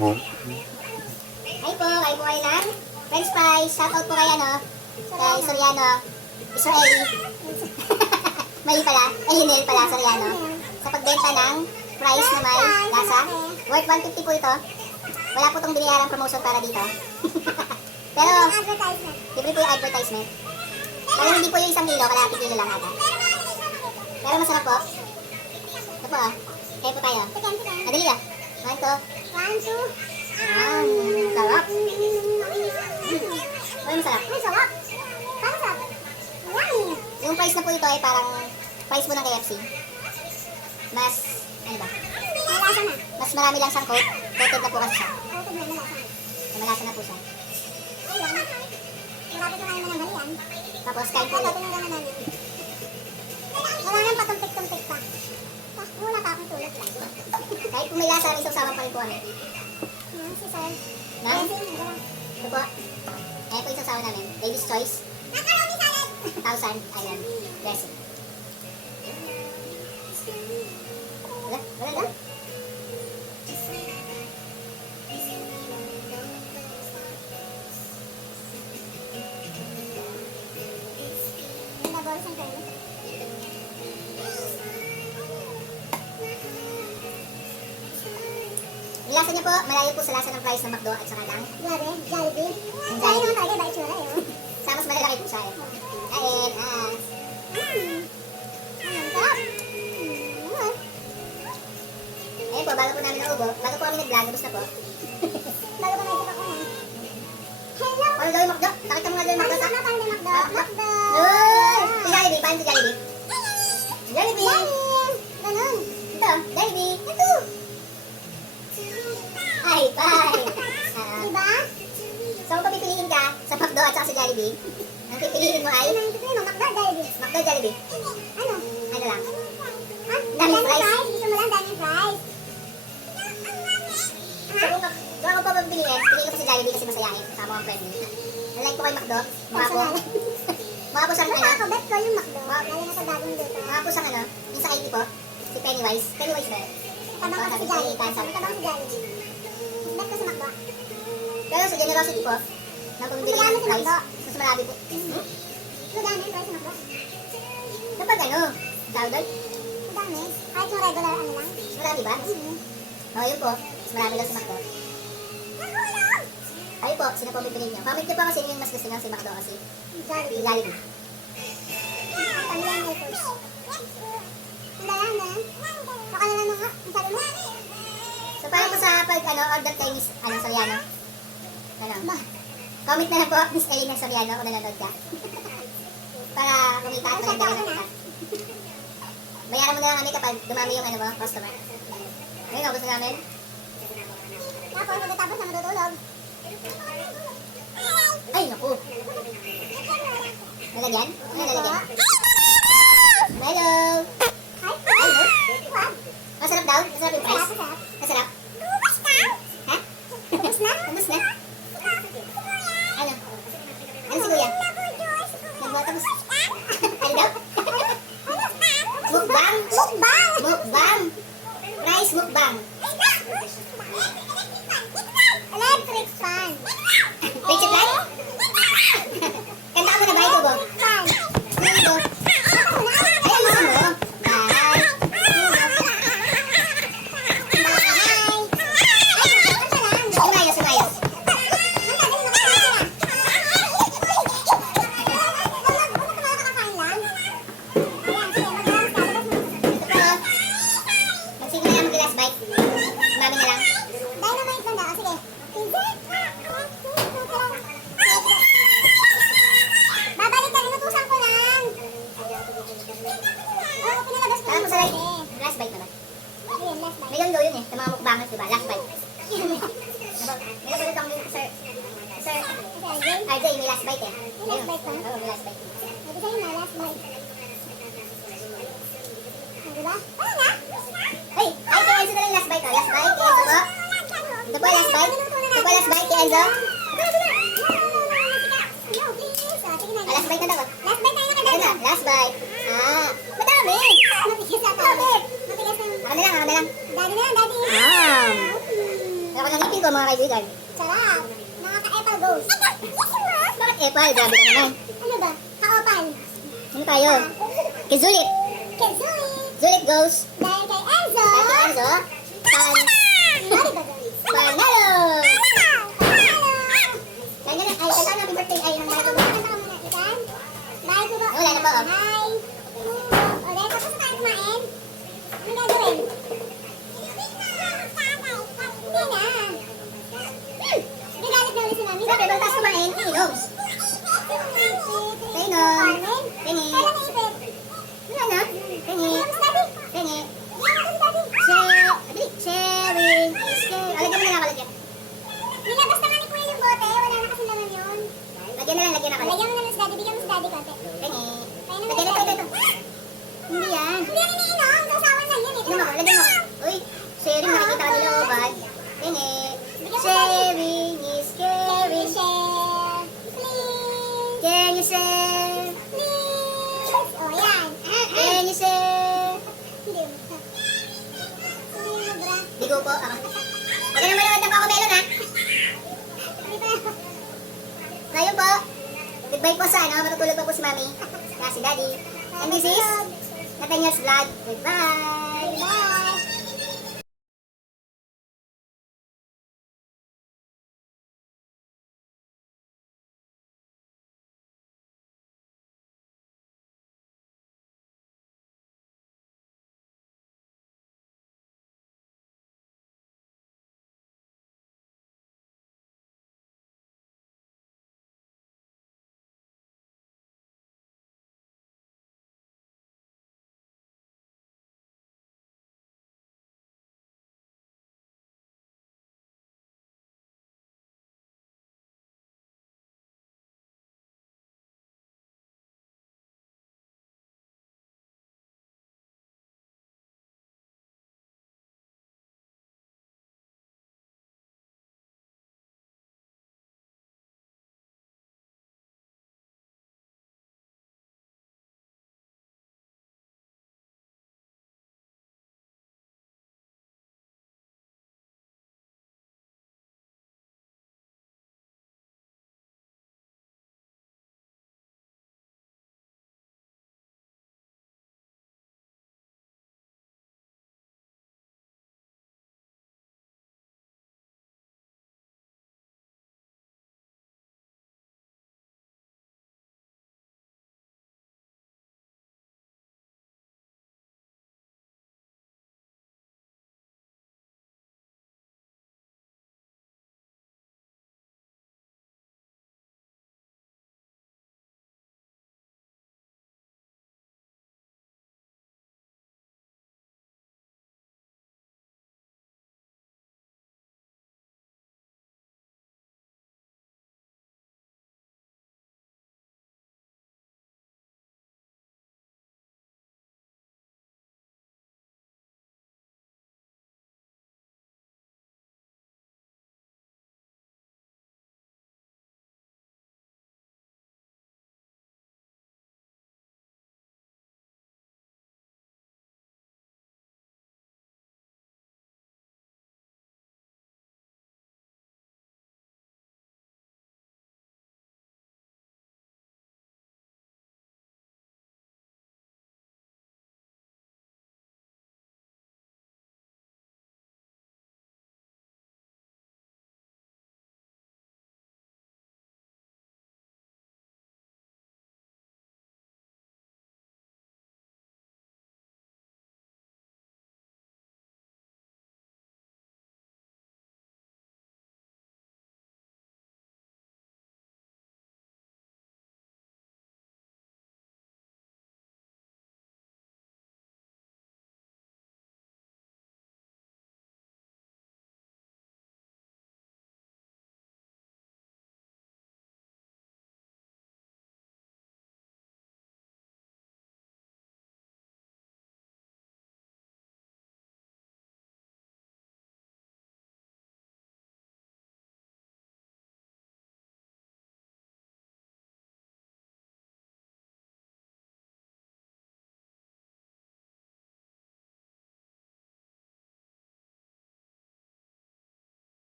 Oh. Hi po kayo ng French fries. Shoutout po kay kay Soriano. Israeli. Mali pala. Hinel pala, Soriano. Sa pagbenta ng fries na may lasa. Worth 150 po ito. Wala po itong biniyarang promotion para dito. Pero, libre po yung advertisement. Pero hindi po yung 1 kilo, kalahati kilo lang ata. Pero masarap po. Ito po Kaya po tayo. Madali lang. 1, 2. Sarap. Masarap. Yung price na po ito ay parang price po ng KFC. Mas, mas marami lang siyang coat. Coated na po kasi siya. Malasa na po siya. Tapos kain po ulit. Wala nang patumpik-tumpik pa. Wala pa akong tulog lang. Kahit kung may lasa, may sausawan pa rin po kami. Si Sir. Na? Ito po. Kaya po yung sausawan namin. Ladies' choice. 1,000 island dressing. Wala lang. Naboros ang kayo. Yung lasa niya po, malayo po sa lasa ng fries ng McDo at saka ng Jollibee. Yung Kaya Jollibee. naman talaga ba itsura yun? sa mas malalaki po siya. Kain, Sarap. Ayun po, bago po namin naubo, bago po kami nag-vlog, ubos na po. Bago ba naisip ako na? Hello! Paano daw yung McDo? Nakita mo nga daw yung McDo sa... Paano may McDo? McDo! Uy! Si Jollibee, paano si Jollibee? Jollibee! Ganun. Ito, Jollibee! Ito! Ay, bye! Diba? So kung papipiliin ka sa McDo at saka sa Jollibee, ang pipiliin mo ay Naisip mo, McDo, Jollibee. McDo, Jollibee. Ano? Ano lang? Ha? Daming fries. Gusto mo lang daming fries. So kung ako pa pipiliin, piliin ko pa si Jollibee kasi masayahin. Kasama ang friendly. Unlike po kay McDo, mukha po siyang Ano ako, bet ko yung McDo. Wow. Lalo na sa bagong luto. mukha po siyang yung sa IT po, si Pennywise. Pennywise ba yun? Tabang ko si Jollibee. Tabang si Jollibee. Bet ko sa McDo. Pero sa generosity po, na pumibili Madami ng si fries, McDo. mas marami po. Madami yung fries sa McDo. Kapag tawag doon, Madami. Kahit yung regular ano lang. mas marami ba? Oo, yun po. Mas marami lang si McDo. Ayun po, sino po pipiliin nyo? Comment nyo po kasi sino yung mas gusto nyo si McDo kasi si Jollibee. Jollibee. Kami lang may first. Wala lang na. Baka na lang nga. Ang sabi mo. So paano po sa pag order kay Miss Soriano? Comment na lang po Miss Eileen ng Soriano kung nanonood ka. Para kumita at maganda ka. Bayaran mo na lang kami kapag dumami yung customer. Ngayon, gusto namin. Tapos, pagkatapos na matutulog. Ay, naku. Nalagyan? Ano nalagyan? Hello! Ay, Hello? Wag. Masarap daw? Masarap yung fries? Masarap. Masarap? Ha? Tapos na? Tapos na? Ano? Ano si Kuya? Nagwatapos. Ano daw? Mukbang? Mukbang! Mukbang! Fries mukbang. Electric fan. Richard Light? Kanta mo na ba ito, Bo? Fan. Ano ito? Ayun mo mo. Bahay. Sumayos, sumayos. Magsige na lang mag-last bite. Mami na lang. Dynamite lang daw. Sige. Babalik ka. Inutusan ko lang. Oo, pinalabas ko Parang yung masarap. bite. Last bite naman. Ayun, last bite. May lolo yun sa mga mukbangers, di ba? Last bite. May napulot ang Sir RJ, may last bite eh. May last bite ba? Oo, may last bite. Sabi sa'yo na, last bite. Diba? Ano na? Ay, kay Enzo na lang last bite. Last bite, kay Enzo po. Ito po, last bite. Ito po, last bite, kay Enzo. No, please. Sige na. Last bite na daw. Last bite tayo na Ito na, last bite. Madami. Matigas na. Matigas. Matigas na. Ako na na lang. Daddy na, daddy. Ako lang ipin ko mga kaibigan. Sarap. Nakaka-apple goes. Bakit Apple? Grabe ka naman. Ano ba? Kaopan. Ano tayo? Kay Zulit. Kazooie. Zulit goes. Dahil kay Enzo. Kay Enzo. Sorry ba, guys? Panalo! Hello. Kaya na, ay, kanta na, happy birthday. Ay, nang Kanta nakita ka muna, ikan. Bye ko ba? Wala na po, oh. Bye. Ulit, tapos na tayo kumain. Ano gagawin? Hindi na. Nagalit na ulit si mami. Siyempre, bago tayo kumain, inom. Painom. Tingi. Kailan naipit? Wala na. Tingi. Kailan mas daddy? Tingi. Kailan mas daddy? Sharing is caring. Lagyan mo na lang, lagyan. Nilabas na nga ni Kuya yung bote. Wala na kasi naman yun. Lagyan na lang, lagyan na kalit. Lagyan mo na mas daddy. Bigyan mo mas daddy konti. Tingi. Kaya Lagyan na, ito. Hindi yan. Hindi yan iniinom. Sausawan lang yun. Lagyan mo, lagyan mo. Uy, sharing, nakikita ka nila, bad. Tingi. Sharing is caring. Share. Please. Can you share? Please. O, yan. Can you share? Hindi mo. Hindi mo, bra. Bigo po ako. Huwag ka na manood ng Cocomelon, ha? Hindi pa. Ngayon po, goodbye po sa ano, matutulog pa po si Mami. Si Daddy. And this is Nathaniel's Vlog. Goodbye! Bye.